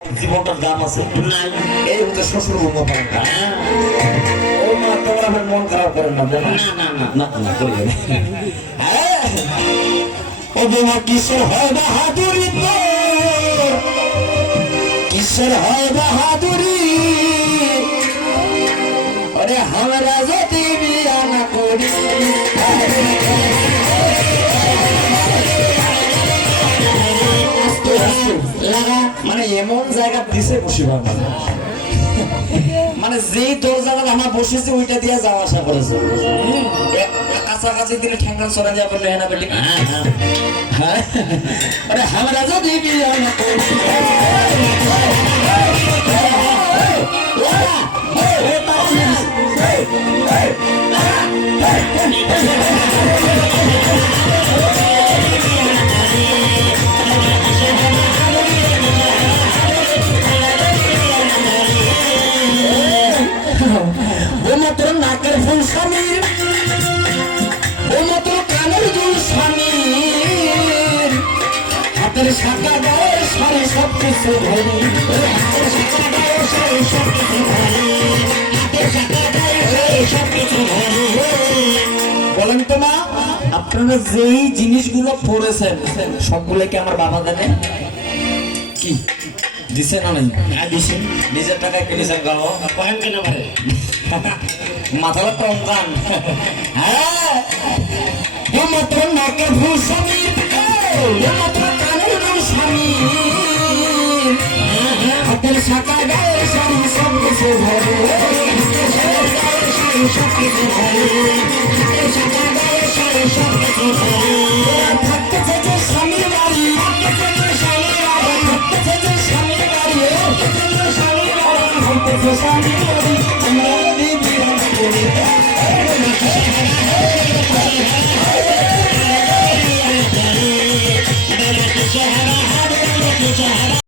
জীবনটার দাম আছে নাই, এই হচ্ছে শ্বশুর বৌমা পালনটা। ও মা, তোমরা আমার মন খারাপ করেন না। না না না না না বলবেন। ও বৌমা, কিসের হয় বাহাদুরি, কিসের হয় বাহাদুরি, আরে আমরা যদি বিয়া না করি। মানে এমন জায়গা দিছে বসিবার মানে যেই দরজাটা আমার বসেছে ওইটা দিয়ে যাওয়া আসা করেছে। কাছাকাছি দিলে ঠ্যাঙ্গান সরা দিয়ে বললো হ্যাঁ না বেটি। হ্যাঁ, আরে আমরা যদি বিয়া না করি। ও মাত্র নাকের ফুল স্বামী, ও মাত্র কানের দুল স্বামী, হাতের শাখা গায়ে সারে সব কিছু ধরি, হাতের শাখা গায়ে সারে সব কিছু ধরি, হাতের শাখা গায়ে সারে সব কিছু ধরি। বলেন তো মা, আপনারা যেই জিনিসগুলো পড়েছেন সবগুলো কি আমার বাবা জানে? কি দিছে না নাই? হ্যাঁ দিছে। নিজের টাকায় কিনেছেন গো? কয়েন কেনা পারে মাথার টঙ্কান। হ্যাঁ, ও মাত্র নাকের ফুল স্বামী, ও মাত্র কানের দুল স্বামী, হাতের শাখা গায়ে সারি সব কিছু ধরে, হাতের শাখা গায়ে সারি সব কিছু ধরে, হাতের শাখা গায়ে সারি সব কিছু ধরে। থাকতেছে যে স্বামীর বাড়ি, থাকতেছে যে স্বামীর বাড়ি, থাকতেছে যে স্বামীর বাড়ি, থাকতেছে যে স্বামীর বাড়ি, থাকতেছে স্বামীর বাড়ি, আমরা যদি বিয়ে করি।